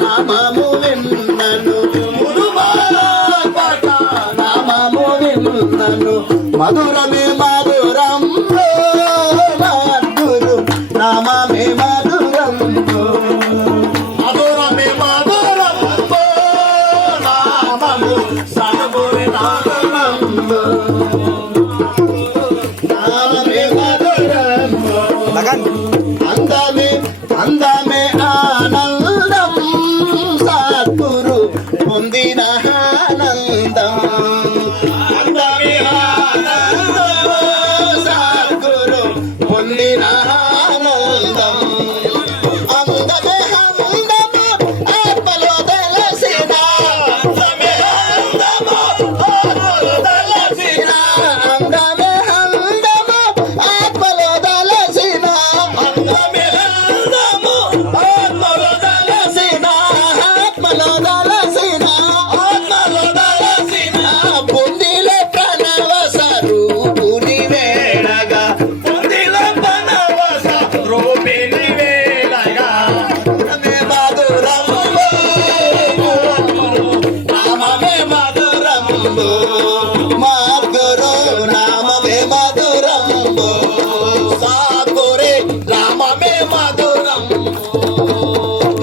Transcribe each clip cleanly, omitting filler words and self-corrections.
నామము విన్నను నామము విన్నను మధురమే మధురం గురు నామమే మధురం మధురమే మధురం నామము సనుగురి నామమే మధురం అందమే అందమే ఆనందం సద్గురు పొందిన ఆనందం అందమే ఆనందం సద్గురు పొందిన ఆనందం అందమే అందము ఆత్మలో తెలిసిన అందమే అందము ఆత్మలో తెలిసిన అందమే అందము ఆత్మలో తెలిసిన అందమే మధురో నామమే మధురం సాగురే రామమే మధురం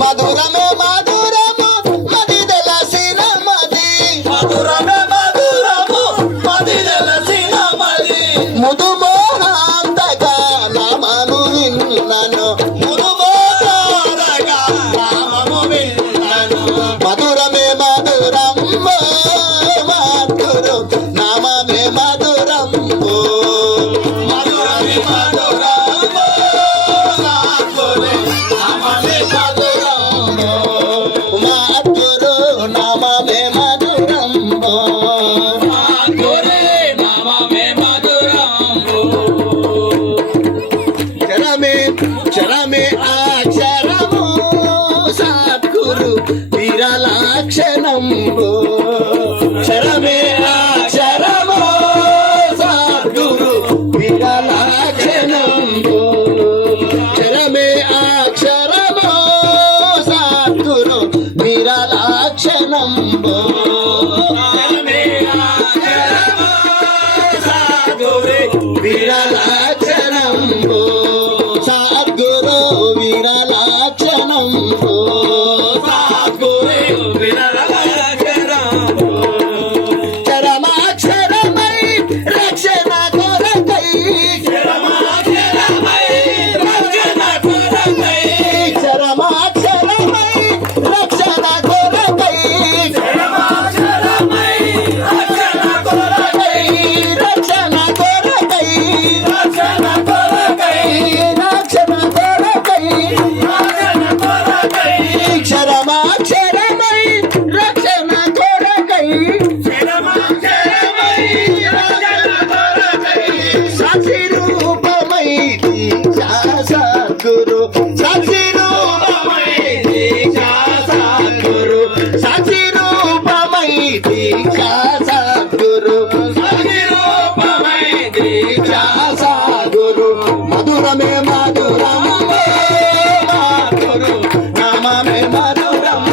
మధురమే మధురము మది తెలిసిన మది మధురమే మధురము మది తెలిసిన మది ముదుమోహాంతగా నామము విన్నను ముదుమోహాంతగా నామము విన్నను మధురమే మధురం నామమే మధురం మధురమే మధురం నామమే మధురం మధురో నామమే మధురం మధురే నామమే మధురం చరమే చరమే అక్షరము సద్గురు విరలాక్షణంబు చరమే అక్షరము సద్గురు విరలాక్షణంబు చరమే అక్షరము సద్గురు విరలాక్షణంబు చరమే అక్షరము సద్గురు విరలాక్షణంబు సద్గురు విరలాక్షణంబు సద్గురు విరలాక్షణంబు చరమాక్షరమై రక్షణ కొరకై చరమాక్షరమై రక్షణ కొరకై చరమాక్షరమై రక్షణ కొరకై చరమాక్షరమై రక్షణ కొరకై రక్షణ కొరకై రక్షణ కొరకై రక్షణ కొరకై రక్షణ కొరకై చరమాక్షరమై రక్షణ కొరకై చరమాక్షరమై రక్షణ కొరకై సాక్షి రూపమై దీక్షా సద్గురు సాక్షి రూపమై దీక్షా సద్గురు సాక్షి రూపమై దీక్షా సద్గురు సాక్షి రూపమై దీక్షా సద్గురు మధురమే మధురం మధురు నామమే మధురం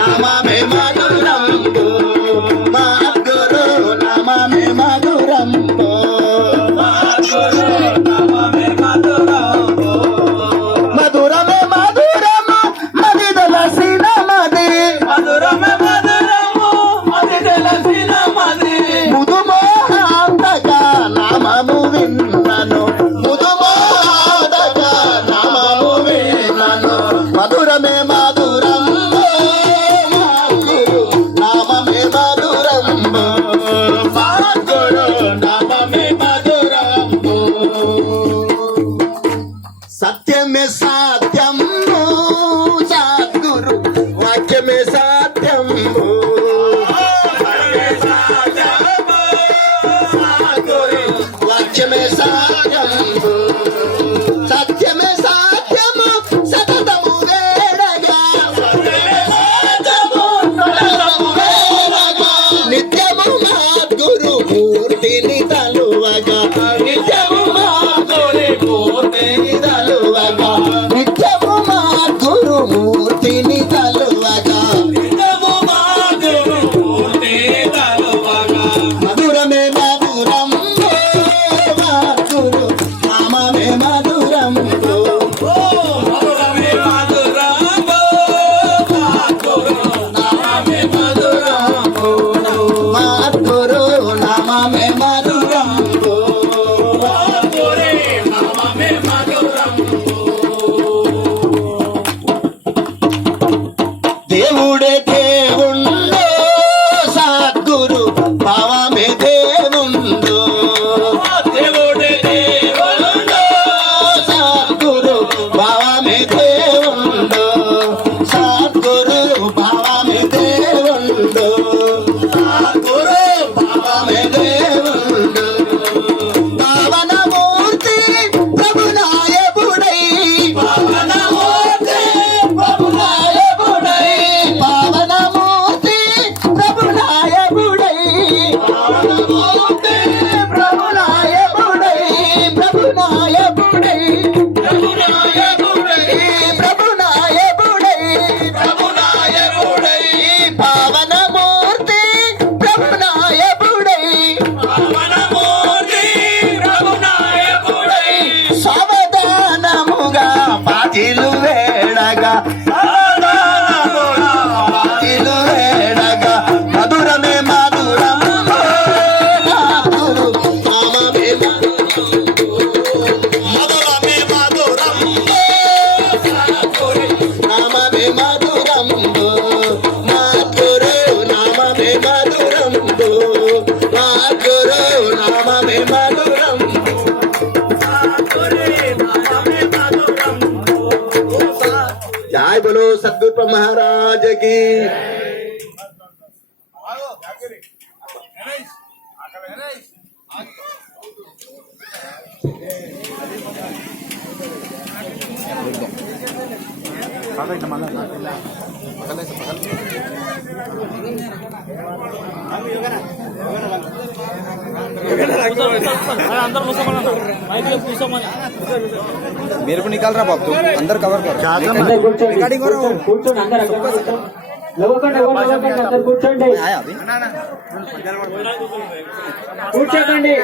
నామమే మధురం మధురు నామమే మధురం నామమే మధురం మధురమే మధురము మది తెలిసిన మది మధురమే మధురము మది తెలిసిన మది ముదుమోహాంతగా నామము విన్నను ముదుమోహాంతగా నామము విన్నను మధురమే మధురం గురు నామమే మధురం గురు నామమే మధురం సత్యమే సాధ్యం సద్గురు వాక్యమే సాధ్యం వాక్యమే సాధ్యం సత్యమే సాధ్యము సతతము వేడగా నిత్యము మద్గురు మూర్తిని తలువగా నిత్యము सद्गुरु महाराज की मेरे को निकाल रहा बाप तू अंदर कवर कर కూర్చోండి అందరూ లేవకండి అందరు కూర్చోండి आया अभी కూర్చోకండి